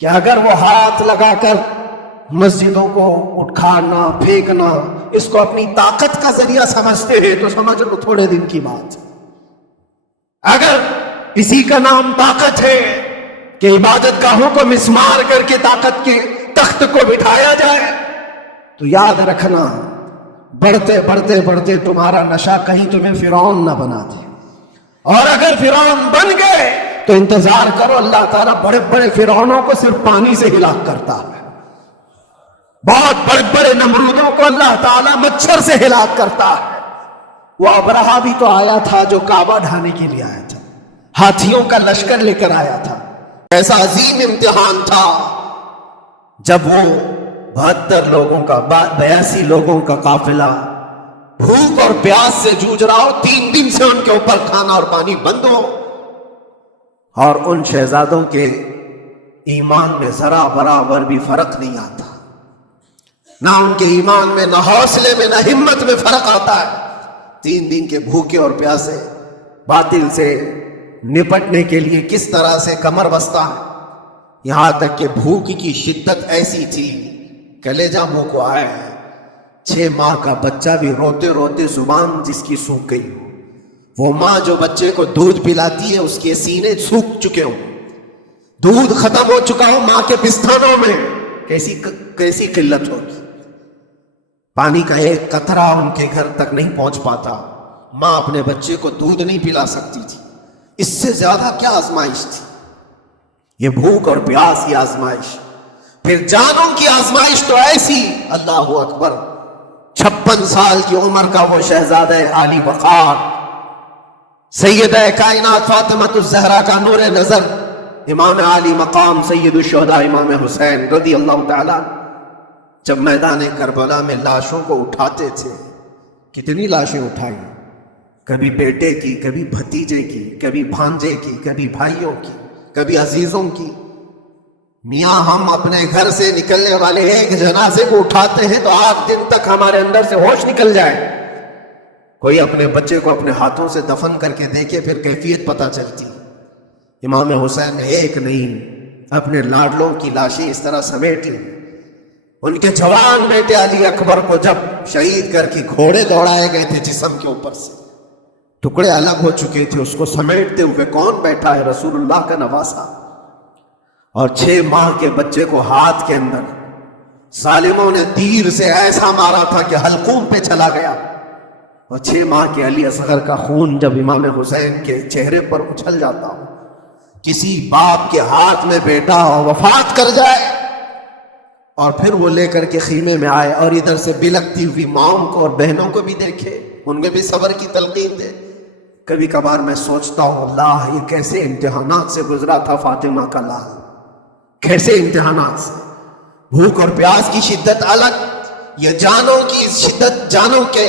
کہ اگر وہ ہاتھ لگا کر مسجدوں کو اٹھانا پھینکنا اس کو اپنی طاقت کا ذریعہ سمجھتے ہیں تو سمجھ لو تھوڑے دن کی بات. اگر کسی کا نام طاقت ہے کہ عبادت گاہوں کو مسمار کر کے طاقت کے تخت کو بٹھایا جائے تو یاد رکھنا بڑھتے بڑھتے بڑھتے تمہارا نشہ کہیں تمہیں فرعون نہ بنا دے. اور اگر فرعون بن گئے تو انتظار کرو، اللہ تعالیٰ بڑے بڑے فرعونوں کو صرف پانی سے ہلاک کرتا ہے. بہت بڑے بڑے نمرودوں کو اللہ تعالیٰ مچھر سے ہلاک کرتا ہے. وہ ابرہہ بھی تو آیا تھا جو کعبہ ڈھانے کے لیے آیا تھا، ہاتھیوں کا لشکر لے کر آیا تھا. ایسا عظیم امتحان تھا جب وہ 72 لوگوں کا 82 لوگوں کا قافلہ بھوک اور پیاس سے جوجھ رہا ہو، 3 دن سے ان کے اوپر کھانا اور پانی بند ہو، اور ان شہزادوں کے ایمان میں ذرا برابر بھی فرق نہیں آتا. نہ ان کے ایمان میں، نہ حوصلے میں، نہ ہمت میں فرق آتا ہے. 3 دن کے بھوکے اور پیاسے باطل سے نپٹنے کے لیے کس طرح سے کمر بستہ ہے. یہاں تک کہ بھوک کی شدت ایسی تھی کلیجہ منہ کو آیا ہے. 6 ماہ کا بچہ بھی روتے روتے زبان جس کی سوکھ گئی ہو. وہ ماں جو بچے کو دودھ پلاتی ہے اس کے سینے سوکھ چکے ہوں، دودھ ختم ہو چکا ہو ماں کے پستانوں میں، کیسی قلت ہوگی. پانی کا ایک قطرہ ان کے گھر تک نہیں پہنچ پاتا. ماں اپنے بچے کو دودھ نہیں پلا سکتی تھی. اس سے زیادہ کیا آزمائش تھی یہ بھوک اور پیاس کی آزمائش. پھر جانوں کی آزمائش تو ایسی، اللہ اکبر. 56 سال کی عمر کا وہ شہزادہ عالی وقار، سیدہ کائنات فاطمۃ الزہرا کا نور نظر، امام عالی مقام سید الشہداء امام حسین رضی اللہ تعالیٰ، جب میدان کربلا میں لاشوں کو اٹھاتے تھے، کتنی لاشیں اٹھائی، کبھی بیٹے کی، کبھی بھتیجے کی، کبھی بھانجے کی، کبھی بھائیوں کی، کبھی عزیزوں کی. میاں ہم اپنے گھر سے نکلنے والے ایک جنازے کو اٹھاتے ہیں تو 8 دن تک ہمارے اندر سے ہوش نکل جائے. کوئی اپنے بچے کو اپنے ہاتھوں سے دفن کر کے دیکھے پھر کیفیت پتہ چلتی. امام حسین نے ایک نہیں اپنے لاڈلوں کی لاشیں اس طرح سمیٹی. ان کے جوان بیٹے علی اکبر کو جب شہید کر کے گھوڑے دوڑائے گئے تھے جسم کے اوپر سے، ٹکڑے الگ ہو چکے تھے، اس کو سمیٹتے ہوئے کون بیٹھا ہے؟ رسول اللہ کا نواسا. اور 6 ماہ کے بچے کو ہاتھ کے اندر ظالموں نے تیر سے ایسا مارا تھا کہ حلقوم پہ چلا گیا. اور 6 ماہ کے علی اصغر کا خون جب امام حسین کے چہرے پر اچھل جاتا ہو، کسی باپ کے ہاتھ میں بیٹا وفات کر جائے اور پھر وہ لے کر کے خیمے میں آئے اور ادھر سے بلکتی ہوئی ماؤں کو اور بہنوں کو بھی دیکھے، ان میں بھی صبر کی تلقین دے. کبھی کبھار میں سوچتا ہوں اللہ یہ کیسے امتحانات سے گزرا تھا فاطمہ کا لال، کیسے امتحانات سے. بھوک اور پیاس کی شدت الگ، یہ جانوں کی شدت، جانوں کے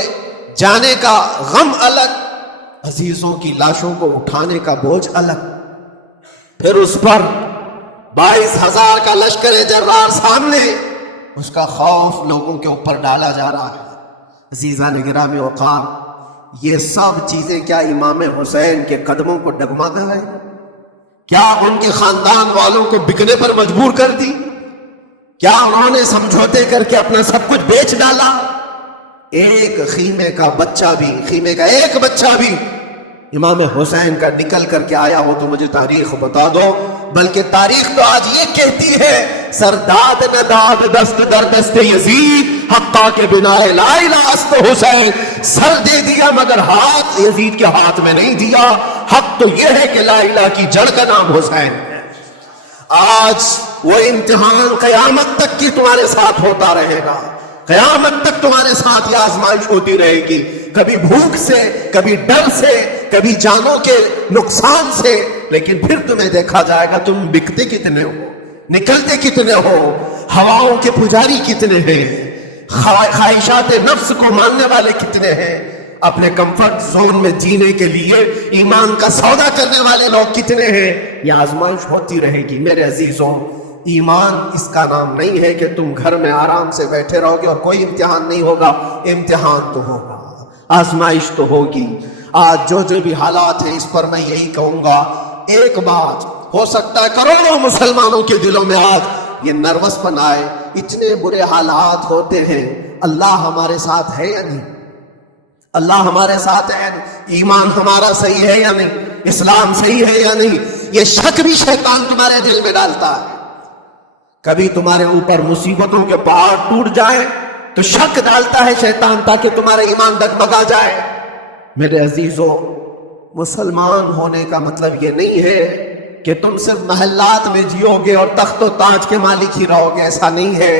جانے کا غم الگ، عزیزوں کی لاشوں کو اٹھانے کا بوجھ الگ. پھر اس پر 22,000 کا لشکر جرار سامنے، اس کا خوف لوگوں کے اوپر ڈالا جا رہا ہے. عزیزان گرامی وقار، یہ سب چیزیں کیا امام حسین کے قدموں کو ڈگمگا گئے؟ کیا ان کے خاندان والوں کو بکنے پر مجبور کر دی؟ کیا انہوں نے سمجھوتے کر کے اپنا سب کچھ بیچ ڈالا؟ ایک خیمے کا بچہ بھی، خیمے کا ایک بچہ بھی امام حسین کا نکل کر کے آیا ہو تو مجھے تاریخ بتا دو. بلکہ تاریخ تو آج یہ کہتی ہے سرداد نداد دست در دست یزید حقا کے بنا لا الہ است حسین. سر دے دیا مگر ہاتھ یزید کے ہاتھ میں نہیں دیا. حق تو یہ ہے کہ لا الہ کی جڑ کا نام حسین ہے. آج وہ امتحان قیامت تک کی تمہارے ساتھ ہوتا رہے گا، قیامت تک تمہارے ساتھ یہ آزمائش ہوتی رہے گی. کبھی بھوک سے، کبھی ڈر سے، کبھی جانوں کے نقصان سے، لیکن پھر تمہیں دیکھا جائے گا تم بکتے کتنے ہو، نکلتے کتنے ہو، ہواؤں کے پجاری کتنے ہیں، خواہشات نفس کو ماننے والے کتنے ہیں، اپنے کمفرٹ زون میں جینے کے لیے ایمان کا سودا کرنے والے لوگ کتنے ہیں. یہ آزمائش ہوتی رہے گی میرے عزیزوں. ایمان اس کا نام نہیں ہے کہ تم گھر میں آرام سے بیٹھے رہو گے اور کوئی امتحان نہیں ہوگا. امتحان تو ہوگا، آزمائش تو ہوگی. آج جو بھی حالات ہیں اس پر میں یہی کہوں گا، ایک بات ہو سکتا ہے کروڑوں مسلمانوں کے دلوں میں آج یہ نروس پن آئے. اتنے برے حالات ہوتے ہیں. اللہ ہمارے ساتھ ہے یا نہیں؟ اللہ ہمارے ساتھ ہے. ایمان ہمارا صحیح ہے یا نہیں؟ اسلام صحیح ہے یا نہیں؟ یہ شک بھی شیطان تمہارے دل میں ڈالتا ہے. کبھی تمہارے اوپر مصیبتوں کے پہاڑ ٹوٹ جائے تو شک ڈالتا ہے شیطان تاکہ تمہارا ایمان ڈگمگا جائے. میرے عزیزو، مسلمان ہونے کا مطلب یہ نہیں ہے کہ تم صرف محلات میں جیو گے اور تخت و تاج کے مالک ہی رہو گے. ایسا نہیں ہے.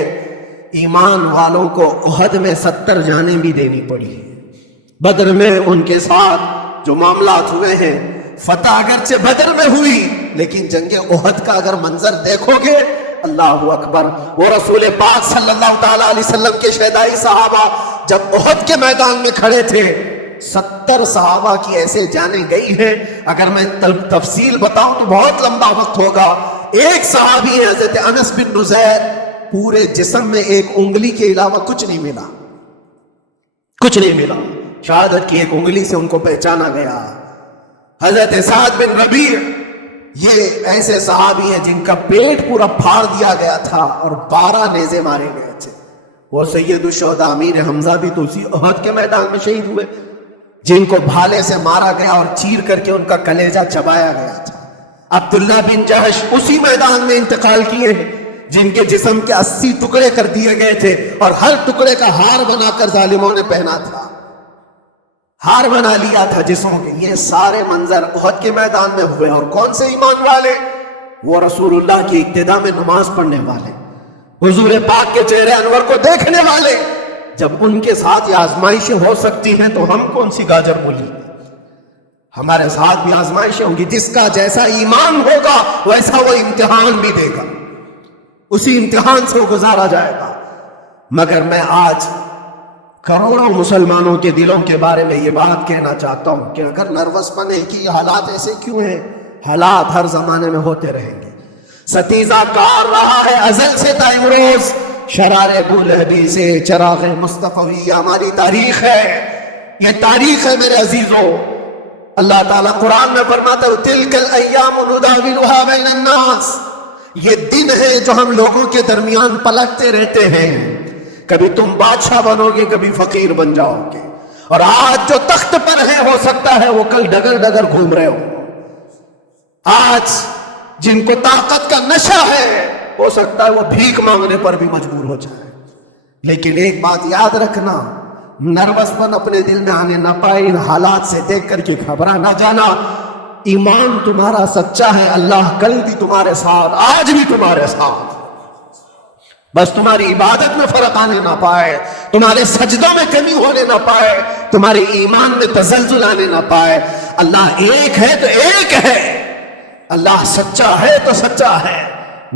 ایمان والوں کو احد میں 70 جانیں بھی دینی پڑی. بدر میں ان کے ساتھ جو معاملات ہوئے ہیں، فتح اگرچہ بدر میں ہوئی لیکن جنگ احد کا اگر منظر دیکھو گے، اللہ اکبر. وہ رسول پاک صلی اللہ تعالی علیہ وسلم کے شہدائی صحابہ جب احد کے میدان میں کھڑے تھے، 70 صحابہ کی ایسے جانیں گئی ہیں. اگر میں تفصیل بتاؤں تو بہت لمبا وقت ہوگا. ایک صحابی ہے حضرت انس بن نزیر، پورے جسم میں ایک انگلی کے علاوہ کچھ نہیں ملا. کچھ نہیں ملا. شہادت کی ایک انگلی سے ان کو پہچانا گیا. حضرت سعد بن ربیع، یہ ایسے صحابی ہیں جن کا پیٹ پورا پھاڑ دیا گیا تھا اور 12 نیزے مارے گئے تھے. وہ سید الشہداء امیر حمزہ بھی تو اسی احد کے میدان میں شہید ہوئے، جن کو بھالے سے مارا گیا اور چیر کر کے ان کا کلیجہ چبایا گیا تھا. عبداللہ بن جہش اسی میدان میں انتقال کیے ہیں، جن کے جسم کے 80 ٹکڑے کر دیے گئے تھے اور ہر ٹکڑے کا ہار بنا کر ظالموں نے پہنا تھا. ہار بنا لیا تھا جسموں کے. یہ سارے منظر احد کے میدان میں ہوئے. اور کون سے ایمان والے؟ وہ رسول اللہ کی ابتدا میں نماز پڑھنے والے، حضور پاک کے چہرے انور کو دیکھنے والے. جب ان کے ساتھ یہ آزمائشیں ہو سکتی ہیں تو ہم کون سی گاجر مولی؟ ہمارے ساتھ بھی آزمائشیں ہوں گی. جس کا جیسا ایمان ہوگا ویسا وہ امتحان بھی دے گا، اسی امتحان سے وہ گزارا جائے گا. مگر میں آج کروڑوں مسلمانوں کے دلوں کے بارے میں یہ بات کہنا چاہتا ہوں کہ اگر نروس پن ہے کہ یہ حالات ایسے کیوں ہیں؟ حالات ہر زمانے میں ہوتے رہیں گے. ستیزہ کار رہا ہے ازل سے تا امروز. شرار ابولہبی سے چراغ مصطفی، یہ ہماری تاریخ ہے. یہ تاریخ ہے میرے عزیزوں. اللہ تعالیٰ قرآن میں فرماتا ہے تِلْكَ الْأَيَّامُ نُدَاوِلُهَا بَيْنَ النَّاسِ. یہ دن ہے جو ہم لوگوں کے درمیان پلٹتے رہتے ہیں. کبھی تم بادشاہ بنو گے، کبھی فقیر بن جاؤ گے. اور آج جو تخت پر ہے ہو سکتا ہے وہ کل ڈگر ڈگر گھوم رہے ہو. آج جن کو طاقت کا نشہ ہے ہو سکتا ہے وہ بھیک مانگنے پر بھی مجبور ہو جائے. لیکن ایک بات یاد رکھنا، نروس پن اپنے دل میں آنے نہ پائے. ان حالات سے دیکھ کر کے گھبرا نہ جانا. ایمان تمہارا سچا ہے، اللہ کل بھی تمہارے ساتھ، آج بھی تمہارے ساتھ. بس تمہاری عبادت میں فرق آنے نہ پائے، تمہارے سجدوں میں کمی ہونے نہ پائے، تمہارے ایمان میں تزلزل آنے نہ پائے. اللہ ایک ہے تو ایک ہے، اللہ سچا ہے تو سچا ہے.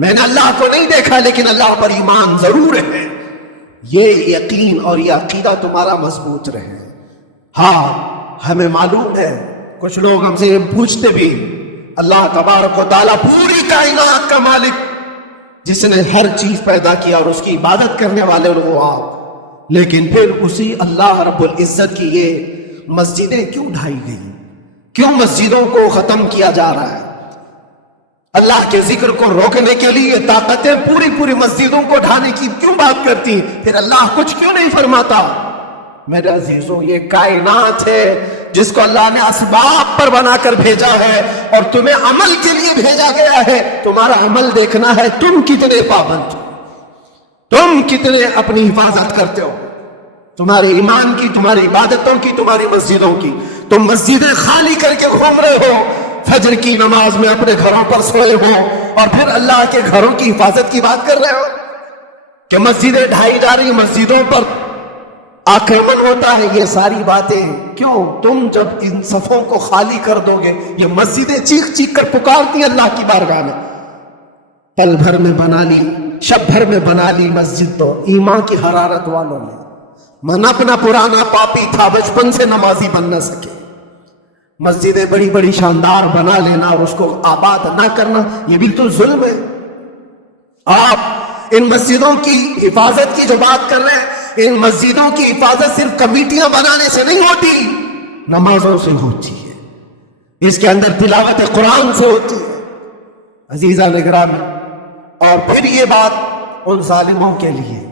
میں نے اللہ کو نہیں دیکھا لیکن اللہ پر ایمان ضرور ہے. یہ یقین اور یہ عقیدہ تمہارا مضبوط رہے. ہاں ہمیں معلوم ہے، کچھ لوگ ہم سے پوچھتے بھی، اللہ تبارک و تعالیٰ پوری کائنات کا مالک جس نے ہر چیز پیدا کیا اور اس کی عبادت کرنے والے لوگ آپ، لیکن پھر اسی اللہ رب العزت کی یہ مسجدیں کیوں ڈھائی گئی؟ کیوں مسجدوں کو ختم کیا جا رہا ہے؟ اللہ کے ذکر کو روکنے کے لیے طاقتیں پوری مسجدوں کو ڈھانے کی کیوں بات کرتی؟ پھر اللہ کچھ کیوں نہیں فرماتا؟ میرے عزیزوں، یہ کائنات ہے جس کو اللہ نے اسباب پر بنا کر بھیجا ہے اور تمہیں عمل کے لیے بھیجا گیا ہے. تمہارا عمل دیکھنا ہے، تم کتنے پابند ہو، تم کتنے اپنی حفاظت کرتے ہو، تمہارے ایمان کی، تمہاری عبادتوں کی، تمہاری مسجدوں کی. تم مسجدیں خالی کر کے گھوم رہے ہو، فجر کی نماز میں اپنے گھروں پر سوئے ہو اور پھر اللہ کے گھروں کی حفاظت کی بات کر رہے ہو کہ مسجدیں ڈھائی جا رہی، مسجدوں پر آکرمن ہوتا ہے. یہ ساری باتیں کیوں؟ تم جب ان صفوں کو خالی کر دو گے، یہ مسجدیں چیخ چیخ کر پکارتی اللہ کی بارگاہ میں. پل بھر میں بنا لی، شب بھر میں بنا لی مسجد تو ایمان کی حرارت والوں نے. من اپنا پرانا پاپی تھا، بچپن سے نمازی بن نہ سکے. مسجدیں بڑی بڑی شاندار بنا لینا اور اس کو آباد نہ کرنا، یہ بھی تو ظلم ہے. آپ ان مسجدوں کی حفاظت کی جو بات کر رہے ہیں، ان مسجدوں کی حفاظت صرف کمیٹیاں بنانے سے نہیں ہوتی، نمازوں سے ہوتی ہے. اس کے اندر تلاوت قرآن سے ہوتی ہے، عزیزان گرامی، اور پھر یہ بات ان ظالموں کے لیے